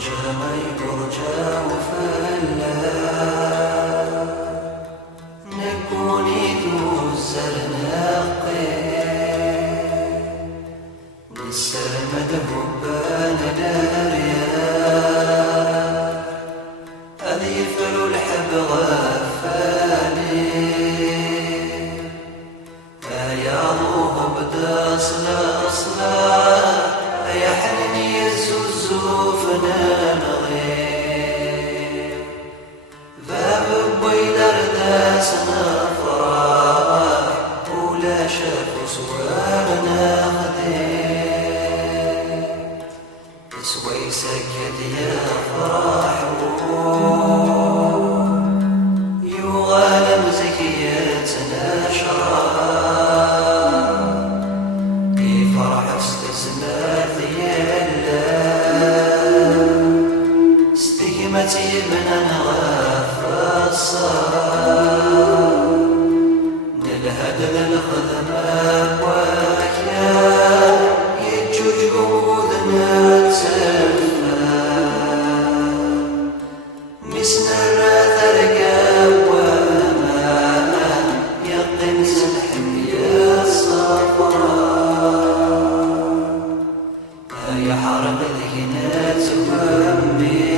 يرجى ما يرجى وفلا نكوني ذو الزرناقي نسمد هبان داريا هذي يفلو الحب غفالي يا روح بدا صلا صلا يا حنني الزوزو فنان غير باب بيدر داس نفرح ولا شاف صورنا خدير سوي سكت يا فرح يغالم زكيتنا شراب يفرح استسماء ثيالا استقمتي من انغاف الصار نلهد للخدمة واكيا يجوج قودنا تسفى مسنا الراث رقاب وما يقن سلحم يا صفراء يا حرق ذهنات وامي